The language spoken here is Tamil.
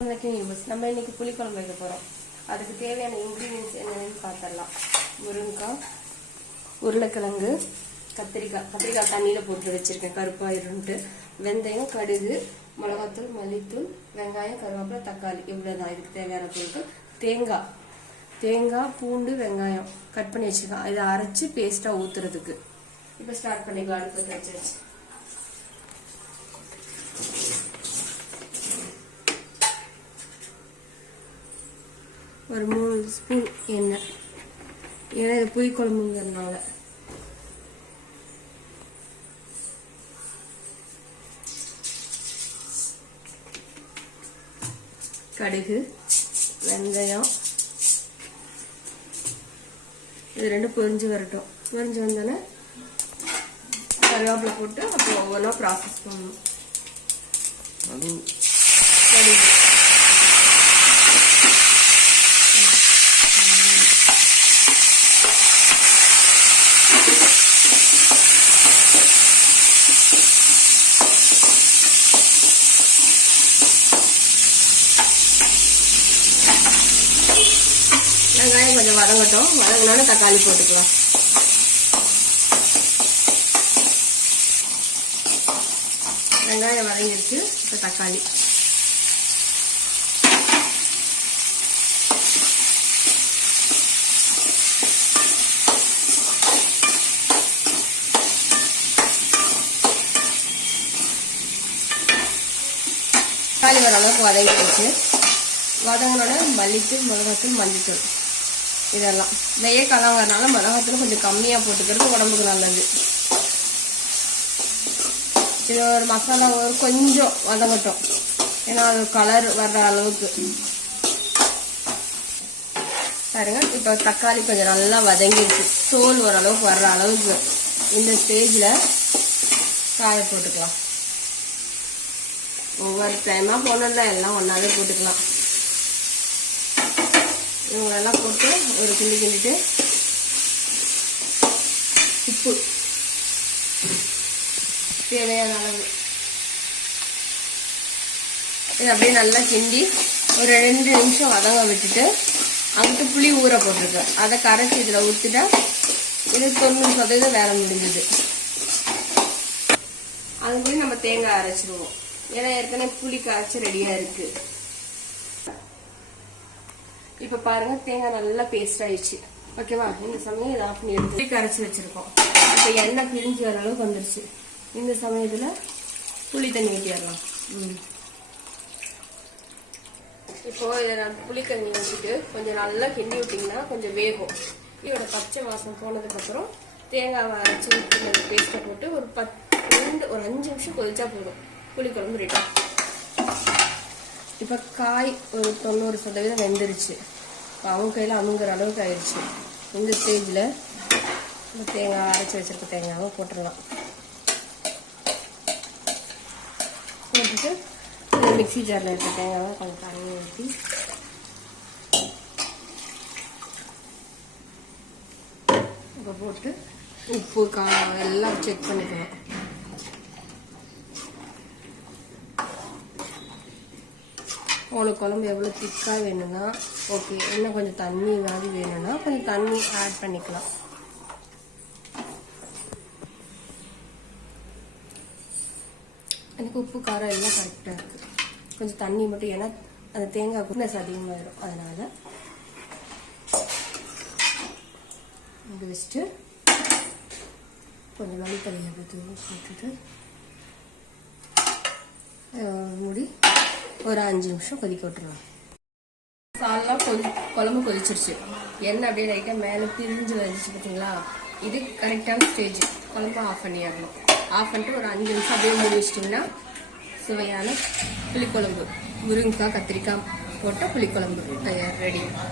நம்ம இன்னைக்கு புளிக்குழம்பு வைக்க போறோம். அதுக்கு தேவையான இன்கிரீடியன்ஸ் என்னன்னு பார்த்துடலாம். முருங்கைக்காய், உருளைக்கிழங்கு, கத்திரிக்காய் தண்ணியில போட்டு வச்சிருக்கேன் கருப்பாயிருன்ட்டு, வெந்தயம், கடுகு, மிளகாத்தூள், மல்லித்தூள், வெங்காயம், கருவேப்பிலை, தக்காளி, இவ்வளவுதான் இதுக்கு தேவையான பொருட்கள். தேங்காய், பூண்டு, வெங்காயம் கட் பண்ணி வச்சிருக்கேன். இதை அரைச்சு பேஸ்டா ஊத்துறதுக்கு. இப்ப ஸ்டார்ட் பண்ணிக்கலாம். அடுப்பு வச்சாச்சு. ஒரு 3 ஸ்பூன் எண்ணெய், ஏன்னா இது புளிக்குழம்புங்கிறதுனால. கடுகு, வெந்தயம், இது ரெண்டும் பொரிஞ்சு வரட்டும். பொரிஞ்சு வந்தோன்னே கருவேப்பிலை போட்டு அப்புறம் ஒவ்வொன்றா ப்ராசஸ் பண்ணணும். கடுகு, வெங்காயம் கொஞ்சம் வதங்கட்டும். வதங்கினோட தக்காளி போட்டுக்கலாம். வெங்காயம் வதங்கிடுச்சு. இப்போ தக்காளி, தக்காளி வர அளவுக்கு வதங்கிடுச்சு. வதங்கினோட மல்லித்தூள், மிளகாத்தூள், மஞ்சத்தூள், இதெல்லாம் வெய்ய காலம் வரனால மிளகாத்தூள் கொஞ்சம் கம்மியாக போட்டுக்கிறது உடம்புக்கு நல்லது. இது ஒரு மசாலா ஒரு கொஞ்சம் வதங்கட்டும், ஏன்னா அது கலர் வர்ற அளவுக்கு பாருங்க. இப்போ தக்காளி கொஞ்சம் நல்லா வதங்கிடுச்சு. தோல் ஓரளவுக்கு வர்ற அளவுக்கு இந்த ஸ்டேஜில் காய போட்டுக்கலாம். ஒவ்வொரு டைமாக போனோம்னா எல்லாம் ஒன்றாவே போட்டுக்கலாம். இவங்களெல்லாம் போட்டு ஒரு கிண்டிட்டு உப்பு தேவையான அளவு இது அப்படியே நல்லா கிண்டி ஒரு 2 நிமிஷம் வதங்க விட்டுட்டு அங்கிட்டு புளி ஊற போட்டிருக்கேன். அதை கரைச்சி இதில் ஊற்றிட்டா இது 90% வேலை முடிஞ்சுது. அது போய் நம்ம தேங்காய் அரைச்சிடுவோம். ஏன்னா ஏற்கனவே புளி கரைச்சி ரெடியாக இருக்கு. இப்ப பாருங்க, தேங்காய் நல்லா பேஸ்ட் ஆயிடுச்சு. ஓகேவா? இந்த சமயம் இதை ஆஃப் பண்ணி எடுத்து கரைச்சி வச்சிருக்கோம். இப்ப எண்ணெய் பிரிஞ்சு வர அளவுக்கு வந்துருச்சு. இந்த சமயத்துல புளி தண்ணி ஊற்றிடலாம். இப்போ இதை புளி தண்ணி ஊற்றிட்டு கொஞ்சம் நல்லா கிண்டி விட்டீங்கன்னா கொஞ்சம் வேகும். இதோட பச்சை வாசம் போனதுக்கு அப்புறம் தேங்காவை அரைச்சி ஊற்றி பேஸ்ட்டை போட்டு ஒரு 5 நிமிஷம் கொதிச்சா போதும். புளிக்குழம்பு ரெடி. இப்போ காய் ஒரு 90% வெந்துருச்சு. இப்போ அவங்க கையில் அமுங்குற அளவுக்கு ஆயிடுச்சு. இந்த ஸ்டேஜில் இந்த தேங்காய் அரைச்சி வச்சிருக்க தேங்காவை போட்டுடலாம். போட்டுட்டு மிக்சி ஜாரில் இருக்க தேங்காவை கொஞ்சம் தண்ணி ஊற்றி இப்போ போட்டு உப்பு எல்லாம் செக் பண்ணிக்கலாம். உங்களுக்கு குழம்பு எவ்வளோ திக்காக வேணும்னா ஓகே, இன்னும் கொஞ்சம் தண்ணி மாதிரி வேணும்னா கொஞ்சம் தண்ணி ஆட் பண்ணிக்கலாம். எனக்கு உப்பு காரம் எல்லாம் கரெக்டாக இருக்குது. கொஞ்சம் தண்ணி மட்டும், ஏன்னா அந்த தேங்காய் குட்னஸ் அதிகமாகிடும். அதனால் இது வச்சுட்டு கொஞ்சம் மல்லித்தலையை போட்டுட்டு மூடி ஒரு 5 நிமிஷம் கொதிக்க விட்டுருலாம். மசாலாம் குழம்பு கொதிச்சிருச்சு. எண்ணெய் அப்படியே லைட்டாக மேலே பிரிஞ்சு வந்துச்சு பார்த்தீங்களா? இது கரெக்டான ஸ்டேஜ். குழம்பு ஆஃப் பண்ணிடணும். ஆஃப் பண்ணிட்டு ஒரு 5 நிமிஷம் அப்படியே மூடி வச்சிட்டிங்கன்னா சுவையான புளிக்குழம்பு, முருங்கைக்காய், கத்திரிக்காய் போட்ட புளிக்குழம்பு தயார், ரெடி.